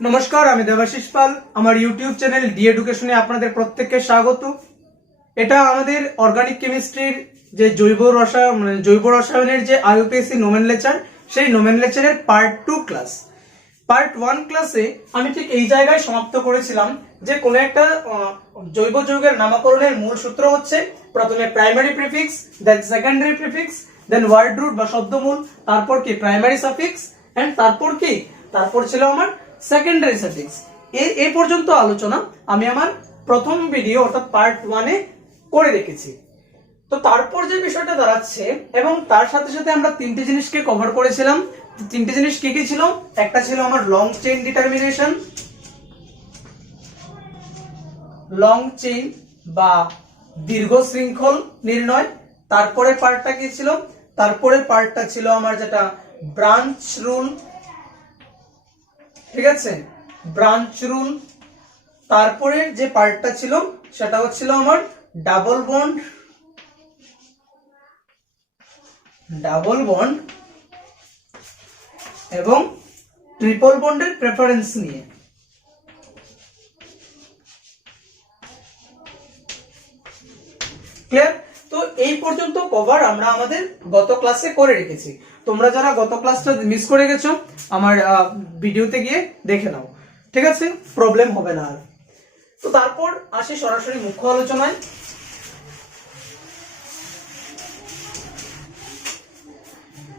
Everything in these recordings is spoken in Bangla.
নমস্কার, আমি দেবাশিস পাল। আমার ইউটিউব চ্যানেল ডি এডুকেশনে আপনাদের প্রত্যেককে স্বাগত। এটা আমাদের অর্গানিক কেমিস্ট্রির যে জৈব রসায়নের যে আইইউপিএসসি নোমেনলেচার, সেই নোমেনলেচারের পার্ট 2 ক্লাস। পার্ট 1 ক্লাসে আমি ঠিক এই জায়গায় সমাপ্ত করেছিলাম যে কোনো একটা জৈব যৌগের নামকরণের মূল সূত্র হচ্ছে প্রথমে প্রাইমারি প্রিফিক্স, দেন সেকেন্ডারি প্রিফিক্স, দেন ওয়ার্ড রুট বা শব্দমূল, তারপর কি প্রাইমারি সাফিক্স, এন্ড তারপর ছিল আমার সেকেন্ডারি সাফিক্স। এই পর্যন্ত আলোচনা আমি আমার প্রথম ভিডিও অর্থাৎ পার্ট 1 এ করে রেখেছি। তো তারপর যে বিষয়টা দাঁড়াচ্ছে, এবং তার সাথে সাথে আমরা তিনটে জিনিসকে কভার করেছিলাম। তিনটে জিনিস কি কি ছিল? একটা ছিল আমার long chain determination, long chain বা দীর্ঘ শৃঙ্খল নির্ণয়। তারপরে পার্টটা কি ছিল? তারপরে পার্টটা ছিল আমার যেটা ব্রাঞ্চ রুল, ঠিক আছে, ব্রাঞ্চ রুল। তারপরে যে পার্টটা ছিল সেটা হচ্ছিল আমার ডাবল বন্ড এবং ট্রিপল বন্ডের প্রেফারেন্স নিয়ে। ক্লিয়ার? তো এই পর্যন্ত কভার আমরা আমাদের গত ক্লাসে করে রেখেছি। তোমরা যারা গত ক্লাসটা মিস করে গেছো, আমার ভিডিওতে গিয়ে দেখে নাও, ঠিক আছে? প্রবলেম হবে না আর। তো তারপর আসি সরাসরি মুখ্য আলোচনায়।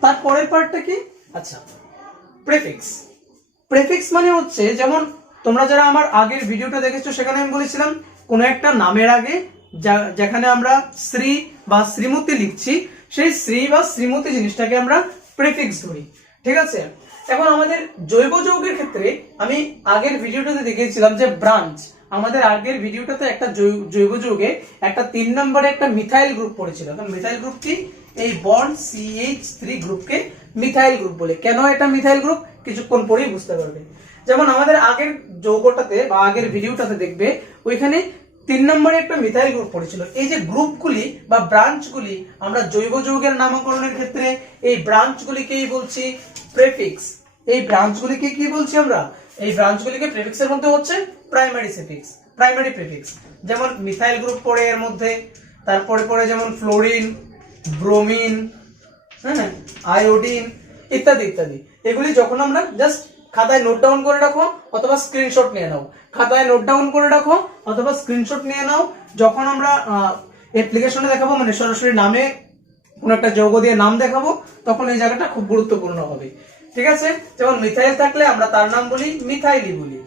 তারপরের পার্টটা কি? আচ্ছা, প্রেফিক্স। প্রেফিক্স মানে হচ্ছে, যেমন তোমরা যারা আমার আগের ভিডিওটা দেখেছো সেখানে আমি বলেছিলাম কোন একটা নামের আগে যেখানে আমরা শ্রী বা শ্রীমতী লিখছি, সেই শ্রী বা শ্রীমতী জিনিসটাকে আমরা প্রেফিক্স ধরি, ঠিক আছে? এখন আমাদের জৈব যৌগের ক্ষেত্রে আমি আগের ভিডিওটাতে দেখিয়েছিলাম যে ব্রাঞ্চ, আমাদের আগের ভিডিওটাতে একটা জৈব যৌগে একটা 3 নম্বরে একটা মিথাইল গ্রুপ পড়েছিল। কারণ মিথাইল গ্রুপ কি? এই বন্ড CH3 গ্রুপকে মিথাইল গ্রুপ বলে। কেন এটা মিথাইল গ্রুপ কিছুক্ষণ পরেই বুঝতে পারবে। যেমন আমাদের আগের যৌগটাতে বা আগের ভিডিওটাতে দেখবে ওইখানে 3 নম্বরে একটা মিথাইল গ্রুপ পড়েছিল। এই যে গ্রুপগুলি বা ব্রাঞ্চগুলি, আমরা জৈব যৌগের নামকরণের ক্ষেত্রে এই ব্রাঞ্চগুলিকেই বলছি প্রেফিক্স। এই ব্রাঞ্চগুলিকে কি বলছি আমরা? এই ব্রাঞ্চগুলিকে প্রেফিক্সের মধ্যে হচ্ছে প্রাইমারি প্রেফিক্স। যেমন মিথাইল গ্রুপ পড়ে এর মধ্যে, তারপরে পড়ে যেমন ফ্লোরিন, ব্রোমিন, হ্যাঁ, আয়োডিন ইত্যাদি ইত্যাদি। এগুলি যখন আমরা জাস্ট খাতায় নোট ডাউন করে রাখো অথবা স্ক্রিনশট নিয়ে নাও, খাতায় নোট ডাউন করে রাখো অথবা স্ক্রিনশট নিয়ে নাও। যখন আমরা অ্যাপ্লিকেশনে দেখাবো, মানে সরাসরি নামে কোন একটা যৌগ দিয়ে নাম দেখাবো, তখন এই জায়গাটা খুব গুরুত্বপূর্ণ হবে, ঠিক আছে? যেমন মিথাইল থাকলে আমরা তার নাম বলি মিথাইলি বলি।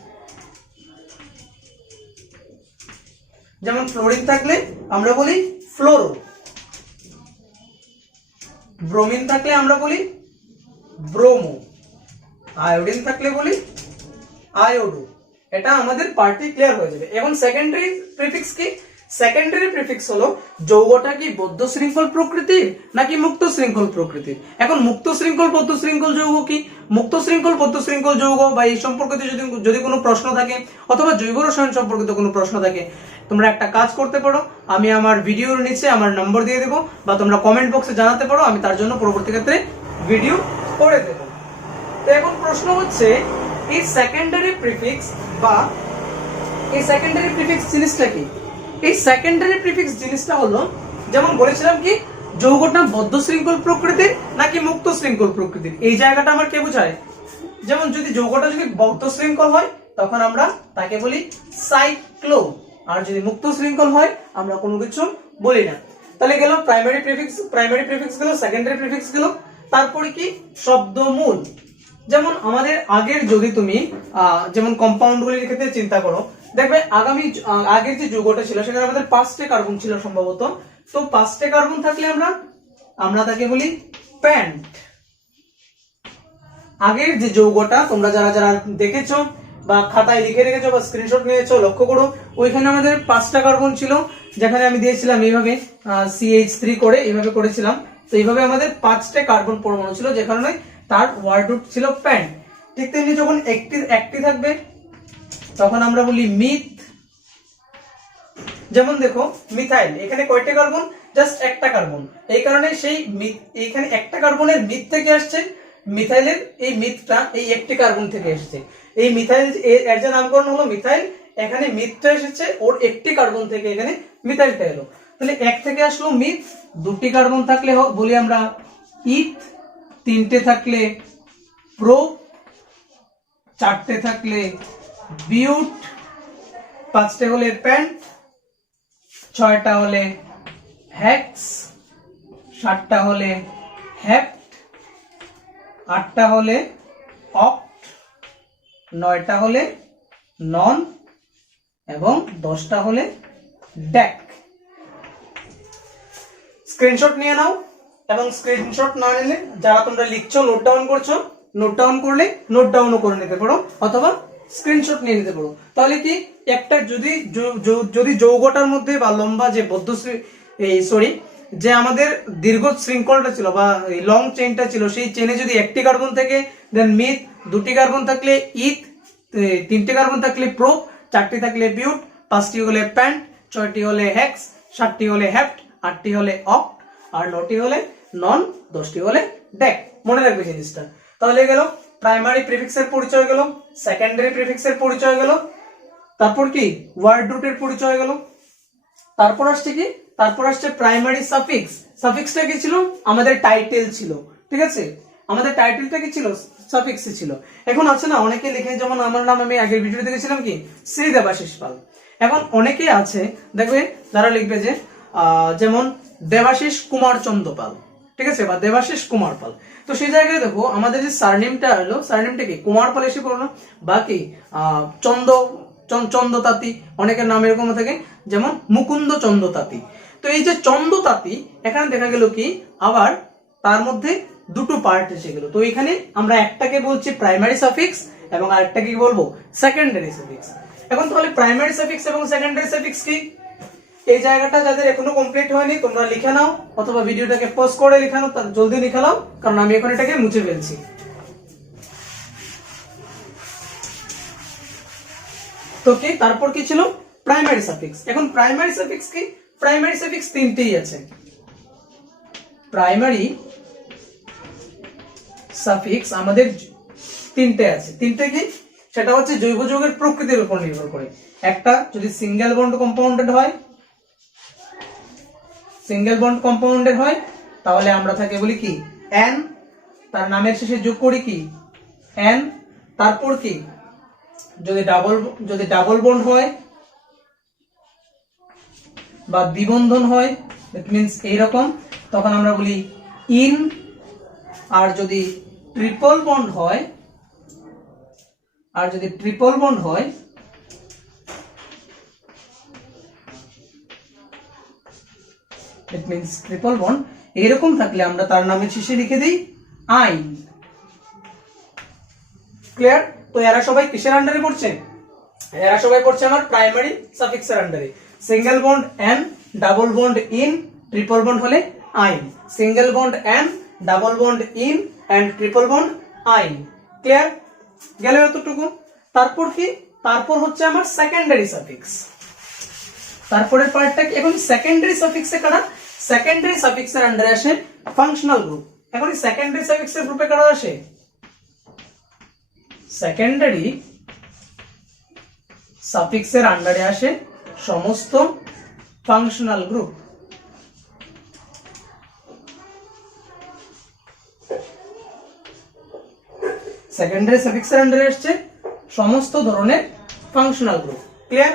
যেমন ফ্লোরিন থাকলে আমরা বলি ফ্লোরো, ব্রোমিন থাকলে আমরা বলি ব্রোমো, আয়োডিন থাকলে বলি আয়োডো। এটা আমাদের পার্টি ক্লিয়ার হয়ে যাবে। এখন সেকেন্ডারি প্রিফিক্স কি? সেকেন্ডারি প্রিফিক্স হলো যৌগটা কি বদ্ধ শৃঙ্খল প্রকৃতির নাকি মুক্ত শৃঙ্খল প্রকৃতির। এখন মুক্ত শৃঙ্খল বদ্ধ শৃঙ্খল যৌগ কি? মুক্ত শৃঙ্খল বদ্ধ শৃঙ্খল যৌগ বা এই সম্পর্কিত যদি কোনো প্রশ্ন থাকে অথবা জৈব রসায়ন সম্পর্কিত কোনো প্রশ্ন থাকে, তোমরা একটা কাজ করতে পারো, আমি আমার ভিডিওর নিচে আমার নম্বর দিয়ে দেবো, বা তোমরা কমেন্ট বক্সে জানাতে পারো, আমি তার জন্য পরবর্তী ক্ষেত্রে ভিডিও করে দেবো। তো এখন প্রশ্ন হচ্ছে, এই সেকেন্ডারি প্রিফিক্স বা এই সেকেন্ডারি প্রিফিক্স জিনিসটা কি? এই সেকেন্ডারি প্রিফিক্স জিনিসটা হলো, যেমন বলেছিলাম কি যৌগটা বদ্ধ শৃঙ্খল প্রকৃতির নাকি মুক্ত শৃঙ্খল প্রকৃতির, এই জায়গাটা আমার কে বোঝায়? যেমন যদি যৌগটা যদি বদ্ধ শৃঙ্খল হয় তখন আমরা তাকে বলি সাইক্লো, আর যদি মুক্ত শৃঙ্খল হয় আমরা কোনো কিছু বলি না। তাহলে গেল প্রাইমারি প্রিফিক্স গেল, সেকেন্ডারি প্রিফিক্স গেল। তারপরে কি শব্দমূল। যেমন আমাদের আগের, যদি তুমি যেমন কম্পাউন্ড গুলির ক্ষেত্রে চিন্তা করো, দেখবে আগের যে যৌগটা ছিল সেখানে আমাদের 5টে কার্বন ছিল সম্ভবত। তো 5টে কার্বন থাকলে আমরা তাকে বলি প্যান্ট। আগের যে যৌগটা তোমরা যারা যারা দেখেছো বা খাতায় লিখে রেখেছো বা স্ক্রিনশট নিয়েছো, লক্ষ্য করো ওইখানে আমাদের 5টা কার্বন ছিল, যেখানে আমি দিয়েছিলাম এইভাবে CH3 করে এইভাবে করেছিলাম। তো এইভাবে আমাদের 5টে কার্বন পরমাণু ছিল, যে কারণে তার ওয়ার্ড রুট ছিল প্যান্ট। ঠিক তেমনি যখন একটি থাকবে তখন আমরা বলি মিথ। যেমন দেখো মিথাইল, এখানে কয়টা কার্বন? জাস্ট একটা কার্বন, এই কারণে সেই এইখানে একটা কার্বনের মিথ থেকে আসছে, মিথাইলের এই মিথটা এই একটি কার্বন থেকে এসেছে, এই মিথাইল এর যে নামকরণ হলো মিথাইল, এখানে মিথটা এসেছে ওর একটি কার্বন থেকে, এখানে মিথাইলটা এলো। তাহলে এক থেকে আসলো মিথ, দুটি কার্বন থাকলে বলি আমরা ইথ, তিনটে থাকলে প্রো, চারটে থাকলে বিউট, পাঁচটে হলে প্যান্ট, ছয়টা হলে হেক্স, সাতটা হলে হেপ্ট, আটটা হলে অক্ট, নয়টা হলে নন এবং 10টা হলে ড্যাক। স্ক্রিনশট নিয়ে নাও, এবং স্ক্রিনশট না নিলে যারা তোমরা লিখছো নোট ডাউন করছো, নোট ডাউন করলে নোট ডাউনও করে নিতে পারো অথবা স্ক্রিনশট নিয়ে নিতে পারো। তাহলে কি একটা যদি যৌগটার মধ্যে বা লম্বা যে যে আমাদের দীর্ঘ শৃঙ্খলটা ছিল বা লং চেইনটা ছিল, সেই চেনে যদি একটি কার্বন থেকে দেন মিথ, দুটি কার্বন থাকলে ইথ, তিনটে কার্বন থাকলে প্রো, চারটি থাকলে বিউট, পাঁচটি হলে প্যান্ট, ছয়টি হলে হেক্স, সাতটি হলে হেপ্ট, আটটি হলে অক্ট, আর 9টি হলে নন, 10টি হলে ড্যাক। মনে রাখবে জিনিসটা। তাহলে গেল প্রাইমারি প্রিফিক্সের পরিচয় গেল, সেকেন্ডারি প্রিফিক্সের পরিচয় গেল, তারপর কি ওয়ার্ড রুটের পরিচয় গেল, তারপর আসছে কি, তারপর আসছে প্রাইমারি সাফিক্স। সাফিক্সটা কি ছিল? আমাদের টাইটেল ছিল, ঠিক আছে, আমাদের টাইটেলটা কি ছিল? সাফিক্স ছিল। এখন আছে না অনেকে লিখে, যেমন আমার নাম, আমি আগের ভিডিওতে দেখেছিলাম কি শ্রী দেবাশিস পাল। এখন অনেকে আছে দেখবে যারা লিখবে যে যেমন দেবাশিস কুমার চন্দ্র পাল, ঠিক আছে, বা দেবাশিস কুমার পাল। তো সেই জায়গায় দেখো আমাদের যে সারনেমটা হলো, সারনেমটা কি কুমার পাল এসে পড়লো, বাকি চন্দ্রতাঁতি, অনেকের নাম এরকম থাকে, যেমন মুকুন্দ চন্দ্রতাঁতি। তো এই যে চন্দ্রতাঁতি, এখানে দেখা গেল কি আবার তার মধ্যে দুটো পার্ট এসে গেল। তো এখানে আমরা একটাকে বলছি প্রাইমারি সাফিক্স এবং আরেকটাকে কি বলবো? Secondary suffix. এখন তাহলে প্রাইমারি সাফিক্স এবং সেকেন্ডারি সাফিক্স কি? এই জায়গাটা যাদের এখনো কমপ্লিট হয়নি তোমরা লিখে নাও, অথবা ভিডিওটাকে পজ করে লিখে নাও, জলদি লিখে নাও, কারণ আমি এখন এটাকে মুছে ফেলছি। তো কি তারপর কি ছিল? Primary suffix. এখন প্রাইমারি সাফিক্স কি? প্রাইমারি সাফিক্স তিনটেই আছে। প্রাইমারি সাফিক্স আমাদের তিনটে আছে। তিনটে কি? সেটা হচ্ছে জৈব যৌগের প্রকৃতির উপর নির্ভর করে। একটা যদি সিঙ্গেল বন্ড কম্পাউন্ডেড হয়, সিঙ্গেল বন্ড কম্পাউন্ডেড হয় তাহলে আমরা তাকে বলি কি এন, তার নামের শেষে যোগ করি কি এন। তারপর কি যদি ডাবল বন্ড হয় বা দ্বিবন্ধন হয়, দ্যাট মিন্স এইরকম, তখন আমরা বলি ইন। আর যদি ট্রিপল বন্ড হয়, ইট মিন্স ট্রিপল বন্ড, এরকম থাকলে আমরা তার নামের শেষে লিখে দিই আইন। ক্লিয়ার? তো এরা সবাই কিসের আন্ডারে পড়ছে? এরা সবাই পড়ছে আমার প্রাইমারি সাফিক্সের আন্ডারে। Single bond ane, double bond ene, triple bond হলে yne. Single bond ane, double bond ene and triple bond yne. Clear? গেল এতটুকু। তারপর কি? তারপর হচ্ছে আমার সেকেন্ডারি সাফিক্স। তারপরের পার্টটা কি? এখন সেকেন্ডারি সাফিক্সে কারা? সেকেন্ডারি সাফিক্সের আন্ডারে আসে ফাংশনাল গ্রুপ। এখন সেকেন্ডারি সাফিক্সের গ্রুপে কারা আসে? সেকেন্ডারি সাফিক্সের আন্ডারে আসে সমস্ত ফাংশনাল গ্রুপ। সেকেন্ডারি সাফিক্সের আন্ডারে আসছে সমস্ত ধরনের ফাংশনাল গ্রুপ। ক্লিয়ার?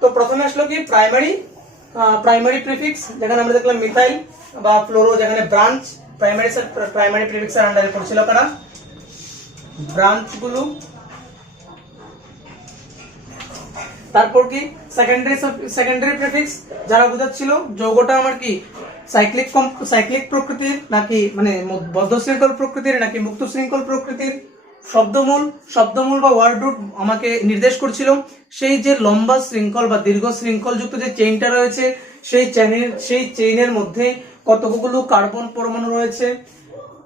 তো প্রথমে আসলো কি প্রাইমারি প্রিফিক্স, যেখানে আমরা দেখলাম মিথাইল বা ফ্লোরো, যেখানে ব্রাঞ্চ। প্রাইমারি প্রিফিক্সের আন্ডারে পড়ছিল কারা? ব্রাঞ্চ গুলো। তারপর কি সেকেন্ডারি প্রিফিক্স, যারা বোঝাচ্ছিল যৌগটা আমার কি সাইক্লিক প্রকৃতির নাকি মানে বদ্ধ শৃঙ্খল প্রকৃতির নাকি মুক্ত শৃঙ্খল প্রকৃতির। শব্দমূল বা ওয়ার্ড রুট আমাকে নির্দেশ করছিল সেই যে লম্বা শৃঙ্খল বা দীর্ঘ শৃঙ্খল যুক্ত যে চেইনটা রয়েছে, সেই চেইনের মধ্যে কতগুলো কার্বন পরমাণু রয়েছে।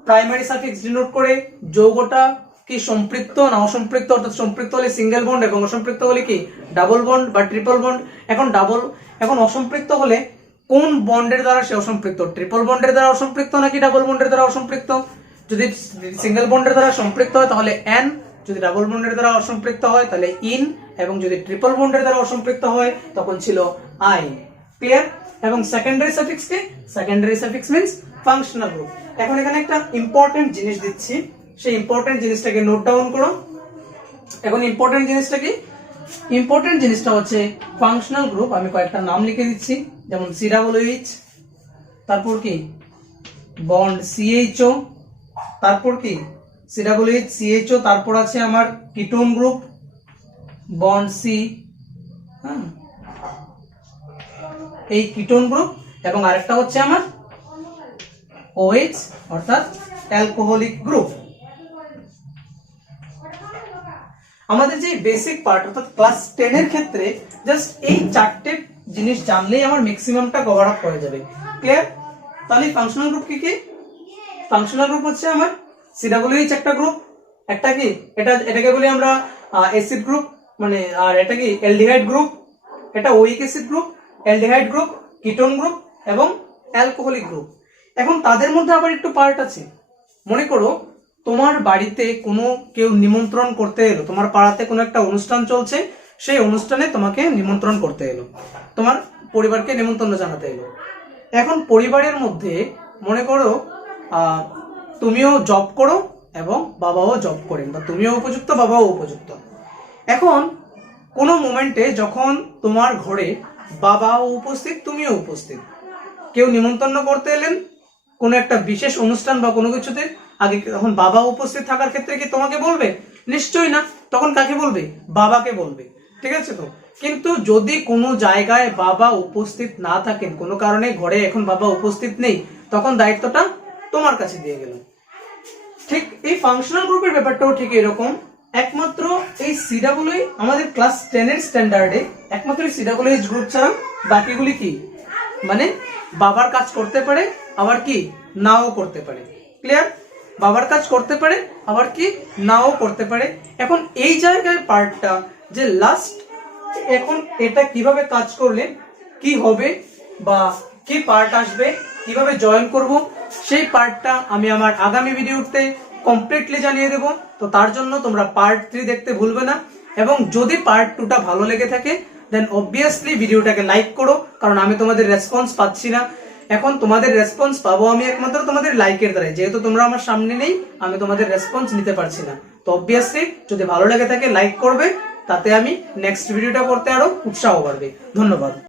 প্রাইমারি সাফিক্স ডিনোট করে যৌগটা কি সম্পৃক্ত না অসম্পৃক্ত, অর্থাৎ সম্পৃক্ত হলে সিঙ্গেল বন্ড এবং অসম্পৃক্ত হলে কি ডাবল বন্ড বা ট্রিপল বন্ড। এখন অসম্পৃক্ত হলে কোন বন্ডের দ্বারা সে অসম্পৃক্ত? ট্রিপল বন্ডের দ্বারা অসম্পৃক্ত নাকি ডাবল বন্ডের দ্বারা অসম্পৃক্ত? যদি সিঙ্গেল বন্ডের দ্বারা সম্পৃক্ত হয় তাহলে এন, যদি ডাবল বন্ডের দ্বারা অসম্পৃক্ত হয় তাহলে ইন, এবং যদি ট্রিপল বন্ডের দ্বারা অসম্পৃক্ত হয় তখন ছিল আই। ক্লিয়ার? এবং সেকেন্ডারি সাফিক্স কি? Secondary suffix means functional group. এখন এখানে একটা ইম্পর্টেন্ট জিনিস দিচ্ছি, সেই ইম্পর্টেন্ট জিনিসটাকে নোট ডাউন করো। এখন ইম্পর্টেন্ট জিনিসটা কি? ইম্পর্টেন্ট জিনিসটা হচ্ছে ফাংশনাল গ্রুপ। আমি কয়েকটা নাম লিখে দিচ্ছি, যেমন COOH, তারপর কি বন্ড CHO, তারপর কি COOH CHO, তারপর আছে আমার কিটোন গ্রুপ বন্ড C, হ্যাঁ এই কিটোন গ্রুপ, এবং আরেকটা হচ্ছে আমার OH অর্থাৎ অ্যালকোহলিক গ্রুপ। আমাদের যে বেসিক পার্ট অর্থাৎ ক্লাস 10 এর ক্ষেত্রে জাস্ট এই চারটে জিনিস জানলেই আমার ম্যাক্সিমামটা কভার আপ করা যাবে। ক্লিয়ার? তাহলে ফাংশনাল গ্রুপ কি কি? ফাংশনাল গ্রুপ হচ্ছে আমার COOH একটা গ্রুপ, একটা কি এটাকে বলি আমরা অ্যাসিড গ্রুপ, মানে আর এটা কি অ্যালডিহাইড গ্রুপ, এটা ওইক acid group, aldehyde group, ketone group এবং অ্যালকোহলিক গ্রুপ। এখন তাদের মধ্যে আবার একটু পার্ট আছে। মনে করো তোমার বাড়িতে কোনো কেউ নিমন্ত্রণ করতে এলো, তোমার পাড়াতে কোনো একটা অনুষ্ঠান চলছে, সেই অনুষ্ঠানে তোমাকে নিমন্ত্রণ করতে এলো, তোমার পরিবারকে নিমন্ত্রণ জানাতে এলো। এখন পরিবারের মধ্যে মনে করো তুমিও জব করো এবং বাবাও জব করেন, বা তুমিও উপযুক্ত বাবাও উপযুক্ত। এখন কোনো মোমেন্টে যখন তোমার ঘরে বাবাও উপস্থিত তুমিও উপস্থিত, কেউ নিমন্ত্রণ করতে এলেন কোনো একটা বিশেষ অনুষ্ঠান বা কোনো কিছুতে, আগে তখন বাবা উপস্থিত থাকার ক্ষেত্রে কি তোমাকে বলবে? নিশ্চয়ই না। তখন কাকে বলবে? বাবাকে বলবে। ঠিক আছে তো? কিন্তু যদি কোনো জায়গায় বাবা উপস্থিত না থাকেন, কোনো কারণে ঘরে এখন বাবা উপস্থিত নেই, তখন দায়িত্বটা তোমার কাছে দিয়ে গেল। ঠিক এই ফাংশনাল গ্রুপের ব্যাপারটাও ঠিক এরকম। একমাত্র এই COOH আমাদের ক্লাস 10 এর স্ট্যান্ডার্ডে একমাত্র এই COOH গ্রুপ ছাড়া বাকিগুলি কি মানে বাবার কাজ করতে পারে, আবার কি নাও করতে পারে। ক্লিয়ার? বাবার কাজ করতে পারে, আবার কি নাও করতে পারে। এখন এই জায়গায় পার্টটা যে লাস্ট, এখন এটা কিভাবে কাজ করলে কি হবে বা কি পার্ট আসবে, কিভাবে জয়েন করব, সেই পার্টটা আমি আমার আগামী ভিডিওতে কমপ্লিটলি জানিয়ে দেব। তো তার জন্য তোমরা পার্ট 3 দেখতে ভুলবে না, এবং যদি পার্ট 2টা ভালো লেগে থাকে দেন অবভিয়াসলি ভিডিওটাকে লাইক করো, কারণ আমি তোমাদের রেসপন্স পাচ্ছি না। এখন তোমাদের রেসপন্স পাবো আমি একমাত্র তোমাদের লাইকের দ্বারা, যেহেতু তোমরা আমার সামনে নেই আমি তোমাদের রেসপন্স নিতে পারছি না। তো অবভিয়াসলি যদি ভালো লেগে থাকে লাইক করবে, তাতে আমি নেক্সট ভিডিওটা করতে আরো উৎসাহ বাড়বে। ধন্যবাদ।